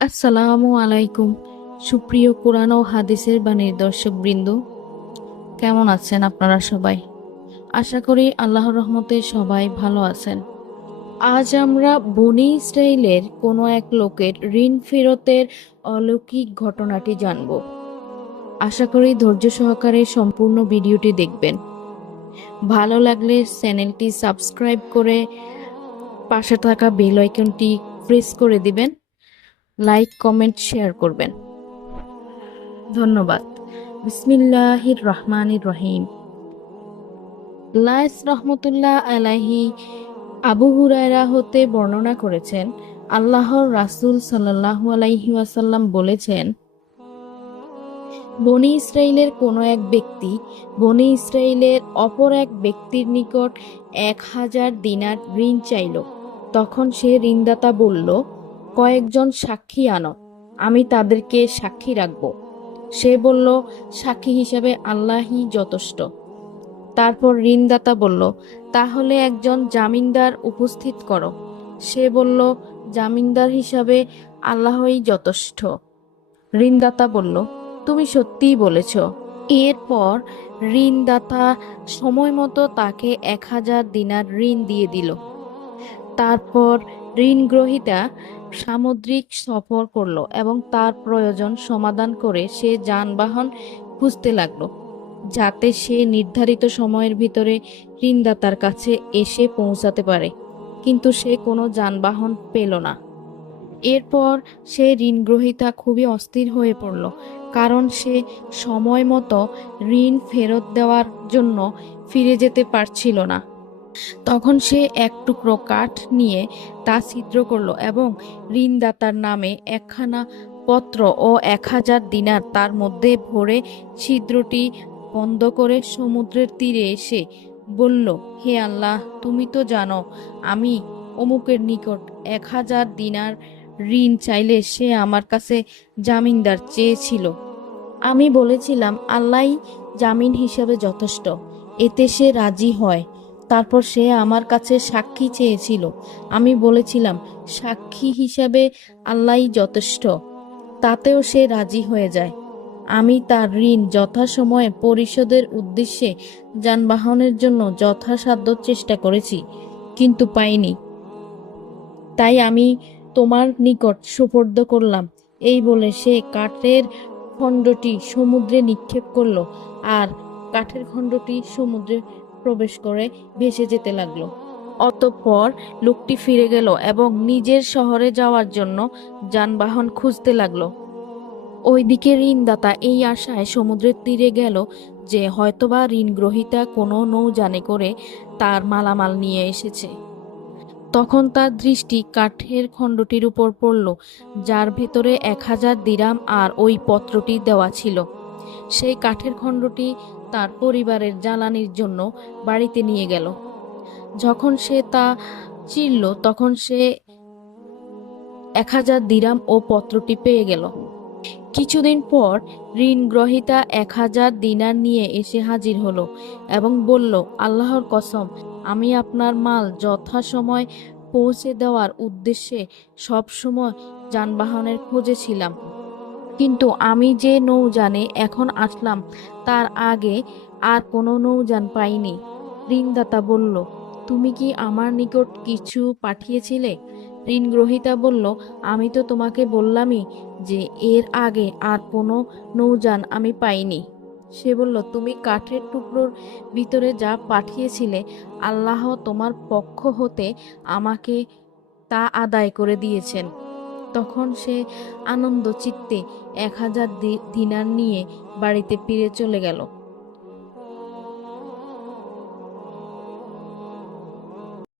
আসসালামু আলাইকুম। সুপ্রিয় কোরআন ও হাদিসের বাণীর দর্শকবৃন্দ, কেমন আছেন আপনারা সবাই? আশা করি আল্লাহর রহমতে সবাই ভালো আছেন। আজ আমরা বনি ইসরাইলের কোনো এক লোকের ঋণ ফেরতের অলৌকিক ঘটনাটি জানব। আশা করি ধৈর্য সহকারে সম্পূর্ণ ভিডিওটি দেখবেন। ভালো লাগলে চ্যানেলটি সাবস্ক্রাইব করে পাশে থাকা বেল আইকনটি প্রেস করে দিবেন। লাইক, কমেন্ট, শেয়ার করবেন। ধন্যবাদ। বিসমিল্লাহির রহমানির রহিম। লাইস রহমতুল্লাহ আলাইহি আবু হুরায়রা হতে বর্ণনা করেছেন, আল্লাহর রাসূল সাল্লাল্লাহু আলাইহি ওয়াসাল্লাম বলেছেন, বনি ইসরাইলের কোনো এক ব্যক্তি বনি ইসরাইলের অপর এক ব্যক্তির নিকট 1000 দিনার ঋণ চাইল। তখন সে ঋণদাতা বলল, কয়েকজন সাক্ষী আনো, আমি তাদেরকে সাক্ষী রাখব। সে বলল, সাক্ষী হিসাবে আল্লাহই যথেষ্ট। তারপর ঋণদাতা বলল, তাহলে একজন জামিনদার উপস্থিত করো। সে বলল, জামিনদার হিসাবে আল্লাহই যথেষ্ট। ঋণদাতা বলল, তুমি সত্যিই বলেছ। এরপর ঋণদাতা সময় মতো তাকে 1000 দিনার ঋণ দিয়ে দিল। তারপর ঋণ গ্রহীতা সামুদ্রিক সফর করলো এবং তার প্রয়োজন সমাধান করে সে যানবাহন খুঁজতে লাগলো, যাতে সে নির্ধারিত সময়ের ভিতরে ঋণদাতার কাছে এসে পৌঁছাতে পারে। কিন্তু সে কোনো যানবাহন পেল না। এরপর সে ঋণগ্রহীতা খুবই অস্থির হয়ে পড়ল, কারণ সে সময় মতো ঋণ ফেরত দেওয়ার জন্য ফিরে যেতে পারছিল না। তখন সে এক টুকরো কাঠ নিয়ে তা ছিদ্র করলো এবং ঋণদাতার নামে একখানা পত্র ও 1000 দিনার তার মধ্যে ভরে ছিদ্রটি বন্ধ করে সমুদ্রের তীরে এসে বলল, হে আল্লাহ, তুমি তো জানো আমি অমুকের নিকট 1000 দিনার ঋণ চাইলে সে আমার কাছে জামিনদার চেয়েছিল। আমি বলেছিলাম আল্লাহই জামিন হিসাবে যথেষ্ট, এতে সে রাজি হয়। তারপর সে আমার কাছে সাক্ষী চেয়েছিল। আমি বলেছিলাম সাক্ষী হিসাবে আল্লাহই যথেষ্ট, তাতেও সে রাজি হয়ে যায়। আমি তার ঋণ যথাসময়ে পরিশোধের উদ্দেশ্যে যানবাহনের জন্য যথাসাধ্য চেষ্টা করেছি, কিন্তু পাইনি। তাই আমি তোমার নিকট সুপর্দ করলাম। এই বলে সে কাঠের খণ্ডটি সমুদ্রে নিক্ষেপ করলো, আর কাঠের খণ্ডটি সমুদ্রে প্রবেশ করে ভেসে যেতে লাগলো। অতঃপর লোকটি ফিরে গেল এবং নিজের শহরে যাওয়ার জন্য যানবাহন খুঁজতে লাগলো। ওইদিকে ঋণদাতা এই আশায় সমুদ্রের তীরে গেল যে হয়তোবা ঋণগ্রহীতা কোনো নৌযানে করে তার মালামাল নিয়ে এসেছে। তখন তার দৃষ্টি কাঠের খণ্ডটির উপর পড়ল, যার ভেতরে 1000 দিরাম আর ওই পত্রটি দেওয়া ছিল। সেই কাঠের খণ্ডটি তার পরিবারের জ্বালানির জন্য বাড়িতে নিয়ে গেল। যখন সে তা চিরল, তখন সে 1000 দিরাম ও পত্রটি পেয়ে গেল। কিছুদিন পর ঋণগ্রহীতা 1000 দিনার নিয়ে এসে হাজির হলো এবং বলল, আল্লাহর কসম, আমি আপনার মাল যথাসময় পৌঁছে দেওয়ার উদ্দেশ্যে সবসময় যানবাহনের খোঁজে ছিলাম, কিন্তু আমি যে নৌযানে এখন আসলাম তার আগে আর কোনো নৌযান পাইনি। ঋণদাতা বলল, তুমি কি আমার নিকট কিছু পাঠিয়েছিলে? ঋণগ্রহীতা বলল, আমি তো তোমাকে বললামই যে এর আগে আর কোনো নৌযান আমি পাইনি। সে বলল, তুমি কাঠের টুকরোর ভিতরে যা পাঠিয়েছিলে আল্লাহ তোমার পক্ষ হতে আমাকে তা আদায় করে দিয়েছেন। তখন সে আনন্দ চিত্তে 1000 দিনার নিয়ে বাড়িতে ফিরে চলে গেল।